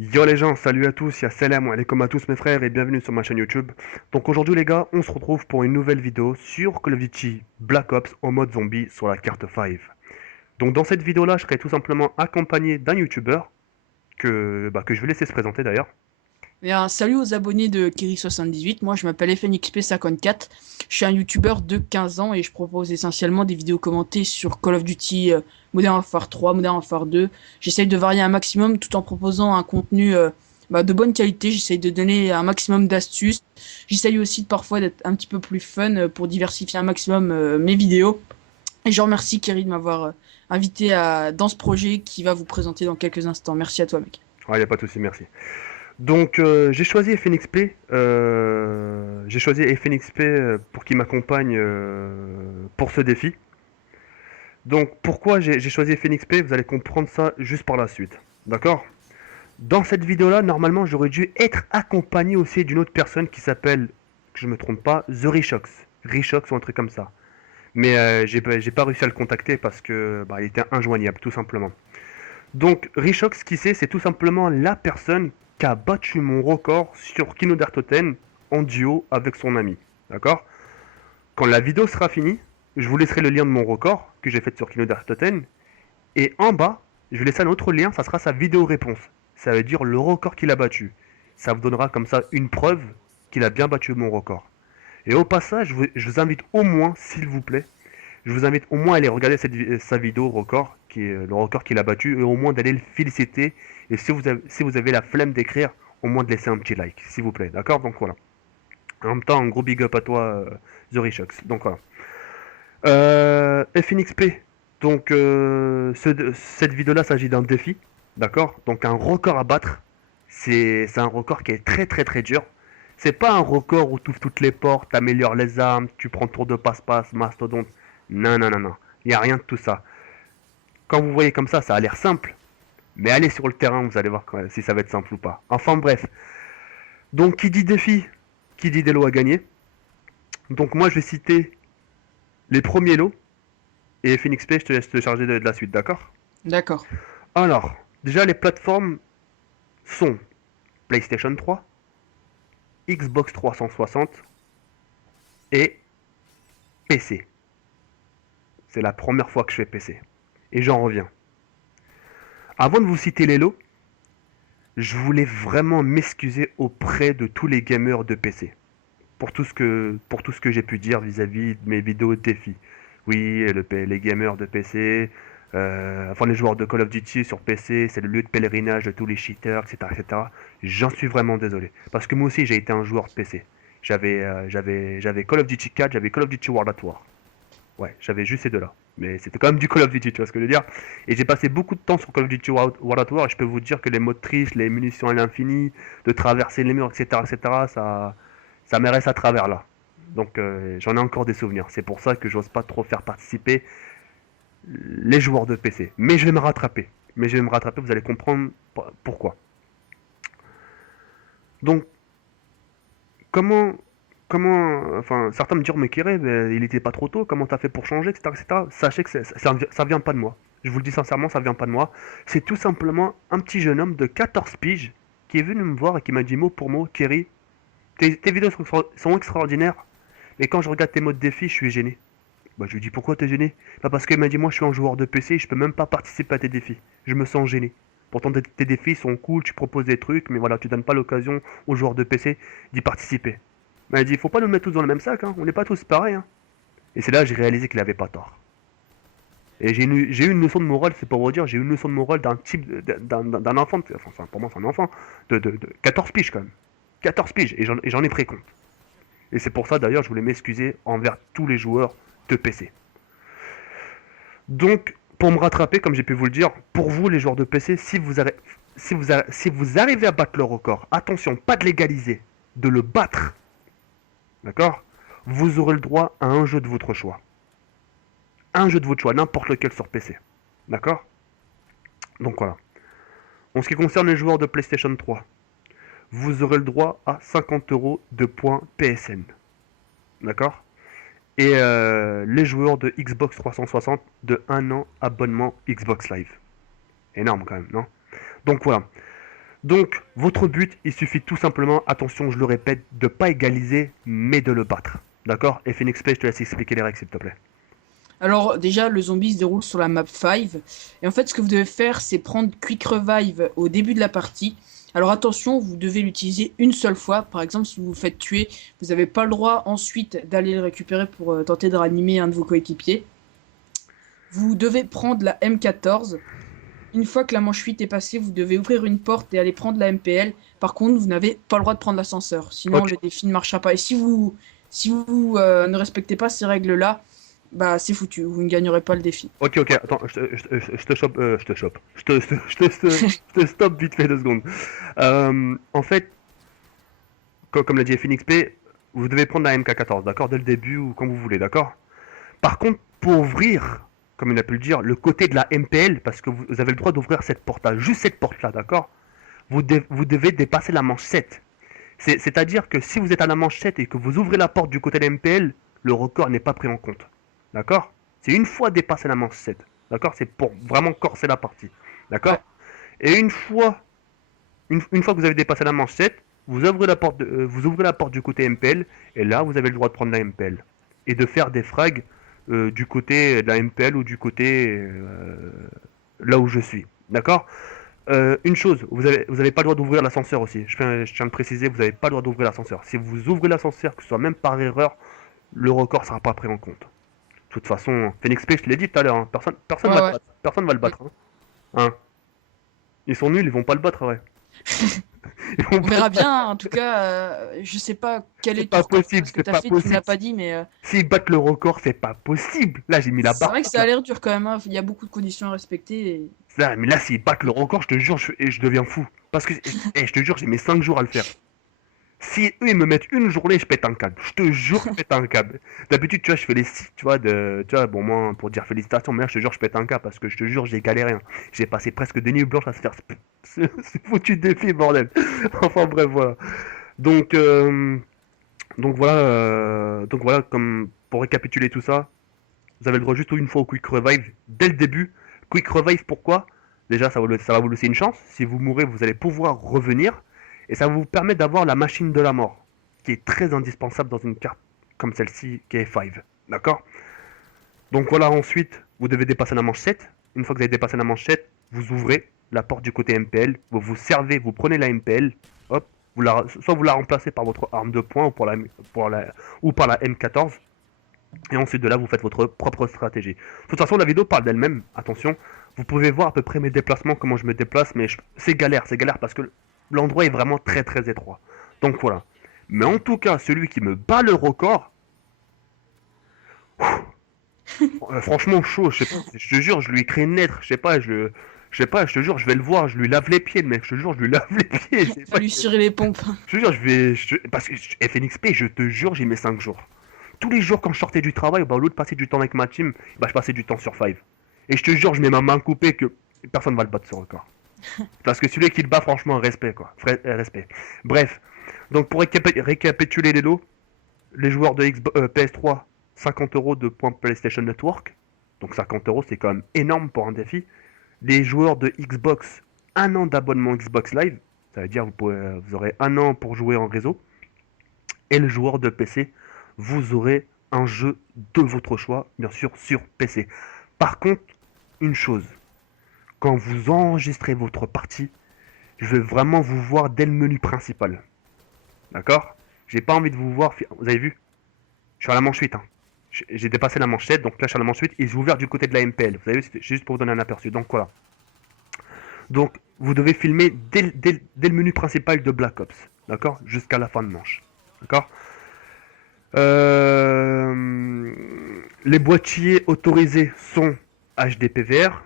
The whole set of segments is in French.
Yo les gens, salut à tous, y'a salam alaikum à tous mes frères et bienvenue sur ma chaîne YouTube. Donc aujourd'hui les gars, on se retrouve pour une nouvelle vidéo sur Call of Duty Black Ops en mode zombie sur la carte 5. Donc dans cette vidéo là, je serai tout simplement accompagné d'un YouTuber que je vais laisser se présenter d'ailleurs. Bien, salut aux abonnés de Kiri78, moi je m'appelle FNXP54, je suis un youtubeur de 15 ans et je propose essentiellement des vidéos commentées sur Call of Duty Modern Warfare 3, Modern Warfare 2. J'essaye de varier un maximum tout en proposant un contenu de bonne qualité, j'essaye de donner un maximum d'astuces, j'essaye aussi parfois d'être un petit peu plus fun pour diversifier un maximum mes vidéos. Et je remercie Kiri de m'avoir invité dans ce projet qui va vous présenter dans quelques instants. Merci à toi mec. Ah y a pas de souci, merci. Donc j'ai choisi FNXP, pour qu'il m'accompagne pour ce défi. Donc pourquoi j'ai choisi FNXP, vous allez comprendre ça juste par la suite. D'accord? Dans cette vidéo-là, normalement, j'aurais dû être accompagné aussi d'une autre personne qui s'appelle, que je me trompe pas, The Rishox. Rishox ou un truc comme ça. Mais j'ai pas réussi à le contacter parce que il était injoignable, tout simplement. Donc, Rishox, qui c'est tout simplement la personne qui a battu mon record sur Kino Toten en duo avec son ami. D'accord? Quand la vidéo sera finie, je vous laisserai le lien de mon record que j'ai fait sur Kino Toten. Et en bas, je vais laisser un autre lien, ça sera sa vidéo réponse. Ça veut dire le record qu'il a battu. Ça vous donnera comme ça une preuve qu'il a bien battu mon record. Et au passage, je vous invite au moins, s'il vous plaît, je vous invite au moins à aller regarder sa vidéo record, qui est le record qu'il a battu, et au moins d'aller le féliciter. Et si vous avez la flemme d'écrire, au moins de laisser un petit like, s'il vous plaît. D'accord? Donc voilà. En même temps, un gros big up à toi, The Rishox. Donc voilà. FNXP. Donc, cette vidéo-là s'agit d'un défi, d'accord? Donc, un record à battre. C'est un record qui est très très très dur. C'est pas un record où tu ouvres toutes les portes, t'améliores les armes, tu prends tour de passe-passe, mastodonte. Non, non, non, non. Il n'y a rien de tout ça. Quand vous voyez comme ça a l'air simple. Mais allez sur le terrain, vous allez voir si ça va être simple ou pas. Enfin bref. Donc, qui dit défi, qui dit des lots à gagner. Donc, moi, je vais citer les premiers lots. Et FNXP, je te laisse te charger de la suite, d'accord? D'accord. Alors, déjà les plateformes sont PlayStation 3, Xbox 360 et PC. C'est la première fois que je fais PC. Et j'en reviens. Avant de vous citer les lots, je voulais vraiment m'excuser auprès de tous les gamers de PC. Pour tout ce que j'ai pu dire vis-à-vis de mes vidéos de défis. Oui, les gamers de PC, enfin les joueurs de Call of Duty sur PC, c'est le lieu de pèlerinage de tous les cheaters, etc. etc. J'en suis vraiment désolé. Parce que moi aussi j'ai été un joueur de PC. J'avais Call of Duty 4, j'avais Call of Duty World at War. Ouais, j'avais juste ces deux-là. Mais c'était quand même du Call of Duty, tu vois ce que je veux dire. Et j'ai passé beaucoup de temps sur Call of Duty World at War et je peux vous dire que les modes triche, les munitions à l'infini, de traverser les murs, etc., etc., ça me reste à travers là. Donc j'en ai encore des souvenirs. C'est pour ça que j'ose pas trop faire participer les joueurs de PC. Mais je vais me rattraper. Vous allez comprendre pourquoi. Donc, comment, enfin, certains me diront, mais Kéré, il était pas trop tôt, comment t'as fait pour changer, etc., etc. Sachez que ça vient pas de moi. Je vous le dis sincèrement, ça vient pas de moi. C'est tout simplement un petit jeune homme de 14 piges qui est venu me voir et qui m'a dit mot pour mot, Kerry, tes vidéos sont extraordinaires, mais quand je regarde tes modes défi, je suis gêné. Bah, je lui dis pourquoi t'es gêné? Bah, parce qu'il m'a dit moi je suis un joueur de PC, je peux même pas participer à tes défis. Je me sens gêné. Pourtant tes défis sont cool, tu proposes des trucs, mais voilà, tu donnes pas l'occasion aux joueurs de PC d'y participer. Mais il dit faut pas nous mettre tous dans le même sac, hein. On n'est pas tous pareils. Hein. Et c'est là que j'ai réalisé qu'il avait pas tort. Et j'ai eu une leçon de morale, c'est pour vous dire, j'ai eu une leçon de morale d'un type, d'un enfant, enfin pour moi c'est un enfant, de 14 piges quand même. 14 piges, et j'en ai pris compte. Et c'est pour ça d'ailleurs je voulais m'excuser envers tous les joueurs de PC. Donc, pour me rattraper, comme j'ai pu vous le dire, pour vous, les joueurs de PC, si vous arrivez à battre le record, attention, pas de l'égaliser, de le battre, d'accord? Vous aurez le droit à un jeu de votre choix. Un jeu de votre choix, n'importe lequel sur PC. D'accord? Donc voilà. En ce qui concerne les joueurs de PlayStation 3, vous aurez le droit à 50 € de points PSN. D'accord? Et les joueurs de Xbox 360 de 1 an abonnement Xbox Live. Énorme quand même, non? Donc voilà. Donc, votre but, il suffit tout simplement, attention, je le répète, de pas égaliser, mais de le battre. D'accord? Et Phoenix P, je te laisse expliquer les règles, s'il te plaît. Alors déjà, le zombie se déroule sur la map 5. Et en fait, ce que vous devez faire, c'est prendre Quick Revive au début de la partie. Alors attention, vous devez l'utiliser une seule fois. Par exemple, si vous vous faites tuer, vous n'avez pas le droit ensuite d'aller le récupérer pour tenter de ranimer un de vos coéquipiers. Vous devez prendre la M14. Une fois que la manche 8 est passée, vous devez ouvrir une porte et aller prendre la MPL. Par contre, vous n'avez pas le droit de prendre l'ascenseur. Sinon, Ok, le défi ne marchera pas. Et si vous ne respectez pas ces règles-là, bah c'est foutu. Vous ne gagnerez pas le défi. ok, attends, je te chope, je te chope. Je te stoppe vite fait 2 secondes. En fait, comme l'a dit Phoenix P, vous devez prendre la MK14, d'accord? Dès le début ou quand vous voulez, d'accord? Par contre, pour ouvrir, comme il a pu le dire, le côté de la MPL, parce que vous avez le droit d'ouvrir cette porte-là, juste cette porte-là, d'accord? Vous devez dépasser la manche 7. C'est-à-dire que si vous êtes à la manche 7 et que vous ouvrez la porte du côté de la MPL, le record n'est pas pris en compte. D'accord? C'est une fois dépassé la manche 7. D'accord? C'est pour vraiment corser la partie. Ouais. D'accord? Et une fois que vous avez dépassé la manche 7, vous ouvrez la porte du côté MPL, et là, vous avez le droit de prendre la MPL. Et de faire des frags du côté de la MPL ou du côté là où je suis. D'accord? Une chose, vous avez pas le droit d'ouvrir l'ascenseur aussi. Je tiens à le préciser, vous n'avez pas le droit d'ouvrir l'ascenseur. Si vous ouvrez l'ascenseur, que ce soit même par erreur, le record sera pas pris en compte. De toute façon, Phoenix P, je te l'ai dit tout à l'heure, hein, personne Ouais, va le ouais. battre. Personne va le Mm. battre. Hein. Ils sont nuls, ils vont pas le battre, ouais. Ils vont On pas le verra battre. bien. En tout cas, je sais pas quel C'est est ton pas record. possible, Ce que c'est tu as pas fait, tu me possible. l'as pas dit, mais S'ils battent le record, c'est pas possible. Là, j'ai mis la c'est barre vrai que haute, ça a là. l'air dur quand même, hein. Il y a beaucoup de conditions à respecter. Là, mais là, s'ils battent le record, je te jure, je deviens fou. Parce que, je te jure, j'ai mis 5 jours à le faire. Si eux ils me mettent une journée, je pète un câble. Je te jure, je pète un câble. D'habitude, tu vois, je fais les sites, tu vois, tu vois, bon, moi, pour dire félicitations, mais là, je te jure, je pète un câble parce que je te jure, j'ai galéré. Hein. J'ai passé presque des nuits blanches à se faire ce foutu défi, bordel. Enfin, bref, voilà. Donc, donc voilà, comme pour récapituler tout ça, vous avez le droit juste une fois au Quick Revive dès le début. Quick Revive, pourquoi? Déjà, ça va vous laisser une chance. Si vous mourrez, vous allez pouvoir revenir. Et ça vous permet d'avoir la machine de la mort, qui est très indispensable dans une carte comme celle-ci, qui est 5. D'accord? Donc voilà, ensuite, vous devez dépasser la manche 7. Une fois que vous avez dépassé la manche 7, vous ouvrez la porte du côté MPL. Vous vous servez, vous prenez la MPL. Hop, soit vous la remplacez par votre arme de poing ou par la M14. Et ensuite de là, vous faites votre propre stratégie. De toute façon, la vidéo parle d'elle-même. Attention, vous pouvez voir à peu près mes déplacements, comment je me déplace, mais c'est galère parce que l'endroit est vraiment très très étroit. Donc voilà. Mais en tout cas, celui qui me bat le record, franchement chaud. Je te jure, je lui crée une lettre. Je sais pas, je te jure, je vais le voir, je lui lave les pieds, le mec. Je te jure, je lui lave les pieds. Je sais Va pas, lui cirer les pompes. je te jure, parce que FNXP, je te jure, j'y mets 5 jours. Tous les jours quand je sortais du travail, bah, au lieu de passer du temps avec ma team, bah, je passais du temps sur 5. Et je te jure, je mets ma main coupée que personne va le battre ce record. Parce que celui qui le bat, franchement, respect quoi. Respect. Bref, donc pour récapituler les lots, les joueurs de PS3, 50 € de points PlayStation Network. Donc 50 € c'est quand même énorme pour un défi. Les joueurs de Xbox, 1 an d'abonnement Xbox Live. Ça veut dire vous aurez 1 an pour jouer en réseau. Et le joueur de PC, vous aurez un jeu de votre choix, bien sûr, sur PC. Par contre, une chose, quand vous enregistrez votre partie, je veux vraiment vous voir dès le menu principal. D'accord? J'ai pas envie de vous voir. Vous avez vu? Je suis à la manche 8. Hein. J'ai dépassé la manche 7, donc là je suis à la manche 8 et j'ai ouvert du côté de la MPL. Vous avez vu, c'est juste pour vous donner un aperçu. Donc voilà. Donc vous devez filmer dès le menu principal de Black Ops. D'accord? Jusqu'à la fin de manche. D'accord? Les boîtiers autorisés sont HDPVR,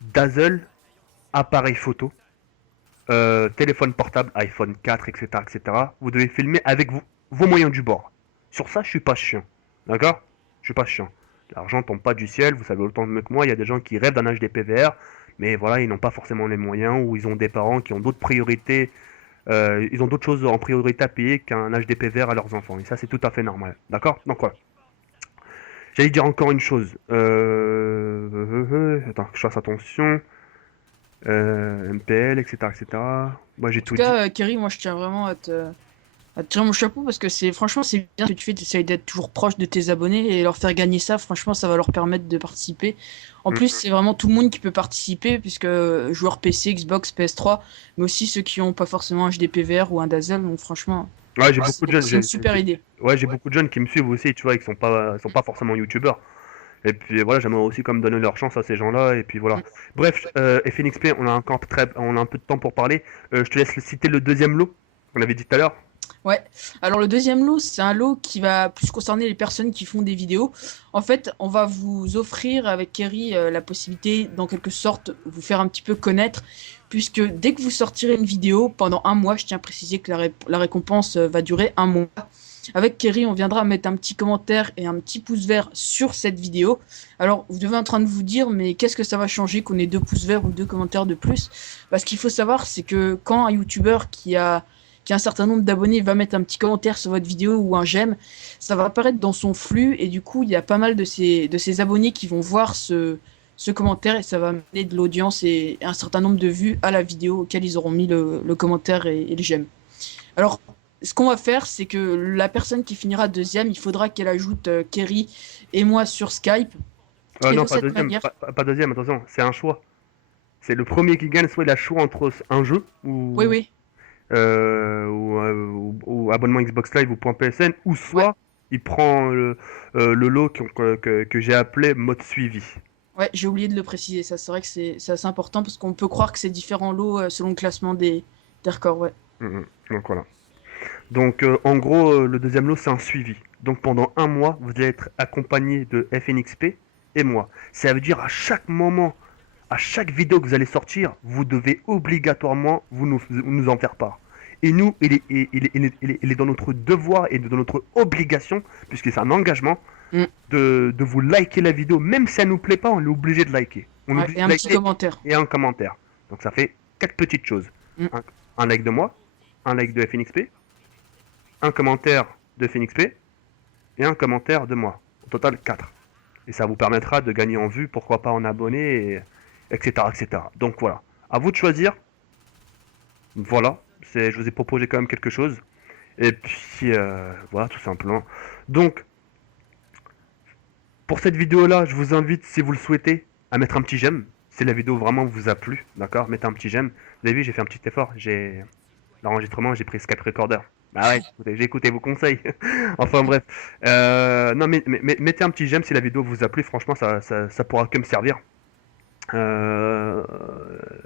Dazzle, appareil photo, téléphone portable, iPhone 4, etc., etc. Vous devez filmer avec vos moyens du bord. Sur ça, je suis pas chiant. D'accord? Je suis pas chiant. L'argent tombe pas du ciel, vous savez autant mieux que moi, il y a des gens qui rêvent d'un HDPVR, mais voilà, ils n'ont pas forcément les moyens, ou ils ont des parents qui ont d'autres priorités, ils ont d'autres choses en priorité à payer qu'un HDPVR à leurs enfants. Et ça, c'est tout à fait normal. D'accord? Donc voilà. J'allais dire encore une chose. Attends, que je fasse attention. MPL, etc., etc. Moi, j'ai En tout tout dit. cas, Kerry, moi je tiens vraiment à te tirer mon chapeau parce que franchement c'est bien ce que tu fais, tu essayes d'être toujours proche de tes abonnés et leur faire gagner ça, franchement ça va leur permettre de participer. En plus Mm. c'est vraiment tout le monde qui peut participer puisque joueurs PC, Xbox, PS3, mais aussi ceux qui n'ont pas forcément un HDPVR ou un Dazzle, donc franchement Ouais, j'ai beaucoup de jeunes. c'est une super idée. Ouais, j'ai beaucoup de jeunes qui me suivent aussi, tu vois, et qui sont pas forcément youtubeurs. Et puis voilà, j'aimerais aussi comme donner leur chance à ces gens-là. Et puis voilà. Bref, FNXP, on a un peu de temps pour parler. Je te laisse citer le deuxième lot qu'on avait dit tout à l'heure. Ouais. Alors le deuxième lot, c'est un lot qui va plus concerner les personnes qui font des vidéos. En fait, on va vous offrir avec Kerry la possibilité, dans quelque sorte, vous faire un petit peu connaître, puisque dès que vous sortirez une vidéo pendant un mois, je tiens à préciser que la récompense va durer un mois. Avec Kerry, on viendra mettre un petit commentaire et un petit pouce vert sur cette vidéo. Alors, vous devez en train de vous dire, mais qu'est-ce que ça va changer qu'on ait 2 pouces verts ou 2 commentaires de plus? Parce qu'il faut savoir, c'est que quand un YouTuber qui a un certain nombre d'abonnés va mettre un petit commentaire sur votre vidéo ou un j'aime, ça va apparaître dans son flux et du coup il y a pas mal de ses abonnés qui vont voir ce commentaire et ça va amener de l'audience et un certain nombre de vues à la vidéo auquel ils auront mis le commentaire et le j'aime. Alors ce qu'on va faire, c'est que la personne qui finira deuxième, il faudra qu'elle ajoute Kerry et moi sur Skype. Et Non, de pas cette deuxième, manière, pas deuxième, attention, c'est un choix. C'est le premier qui gagne, soit il a le choix entre un jeu oui, oui, ou abonnement Xbox Live ou point PSN, ou ouais, soit il prend le lot que j'ai appelé mode suivi. ouais, j'ai oublié de le préciser, ça c'est vrai que c'est assez important parce qu'on peut croire que c'est différents lots selon le classement des records, ouais. Donc voilà. Donc en gros, le deuxième lot, c'est un suivi. Donc pendant un mois, vous allez être accompagné de FNXP et moi. Ça veut dire à chaque moment, à chaque vidéo que vous allez sortir, vous devez obligatoirement nous en faire part. Et nous, il est dans notre devoir et dans notre obligation, puisque c'est un engagement, Mm. de vous liker la vidéo. Même si elle nous plaît pas, on est obligé de liker. On est Ouais, obligé et un de petit liker commentaire. et un commentaire. Donc ça fait quatre petites choses. Mm. Un, un like de moi, un like de FNXP, un commentaire de FNXP et un commentaire de moi. Au total, 4. Et ça vous permettra de gagner en vue, pourquoi pas en abonnés, etc., etc. Donc voilà. À vous de choisir. Voilà. Je vous ai proposé quand même quelque chose. Et puis, voilà, tout simplement. Donc, pour cette vidéo-là, je vous invite, si vous le souhaitez, à mettre un petit j'aime. Si la vidéo vraiment vous a plu, d'accord. Mettez un petit j'aime. Vous avez vu, j'ai fait un petit effort. L'enregistrement, j'ai pris Skype Recorder. Bah ouais, j'ai écouté vos conseils. Enfin bref. Non, mais mettez un petit j'aime si la vidéo vous a plu. Franchement, ça pourra que me servir. Euh,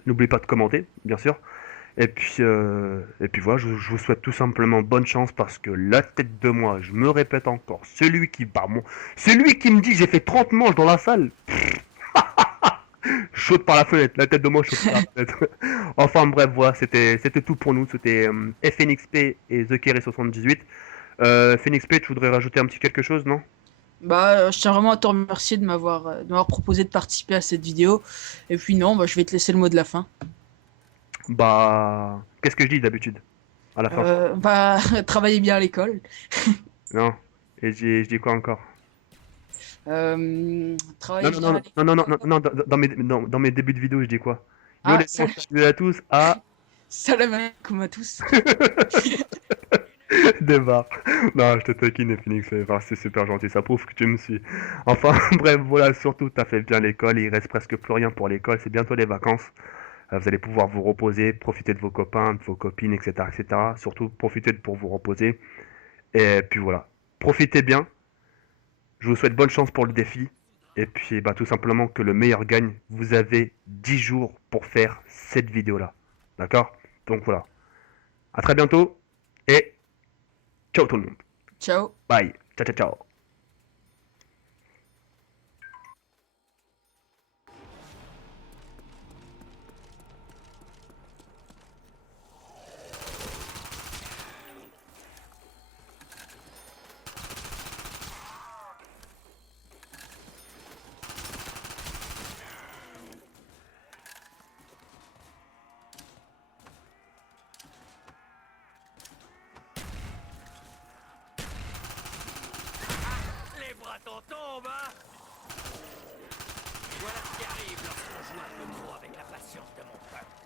N'oubliez pas de commenter, bien sûr. Et puis voilà, je vous souhaite tout simplement bonne chance parce que la tête de moi, je me répète encore, celui qui me dit j'ai fait 30 manches dans la salle, saute par la fenêtre, la tête de moi saute par la fenêtre. Enfin bref, voilà, c'était tout pour nous, c'était FNXP et The Kerry 78. FNXP, tu voudrais rajouter un petit quelque chose, non? Bah, je tiens vraiment à te remercier de m'avoir proposé de participer à cette vidéo. Et puis non, bah, je vais te laisser le mot de la fin. Bah, qu'est-ce que je dis d'habitude à la fin? Bah, travaillez bien à l'école. Non. Et je dis quoi encore? Non, Travaillez non, bien non, à non, non, non, non, l'école. non, dans mes débuts de vidéo, je dis quoi? Yo Ah, les gens, salut à tous, salam alaikum à tous. débarque. Non, je te taquine, Phoenix, enfin, c'est super gentil, ça prouve que tu me suis. Enfin, bref, voilà, surtout, t'as fait bien l'école, il reste presque plus rien pour l'école, c'est bientôt les vacances. Vous allez pouvoir vous reposer, profiter de vos copains, de vos copines, etc., etc. Surtout, profitez pour vous reposer. Et puis voilà, profitez bien. Je vous souhaite bonne chance pour le défi. Et puis, bah, tout simplement que le meilleur gagne. Vous avez 10 jours pour faire cette vidéo-là. D'accord? Donc voilà. À très bientôt. Et ciao tout le monde. Ciao. Bye. Ciao, ciao, ciao. Les bras t'en tombent, hein. Voilà ce qui arrive lorsqu'on joue un peu trop avec la patience de mon peuple.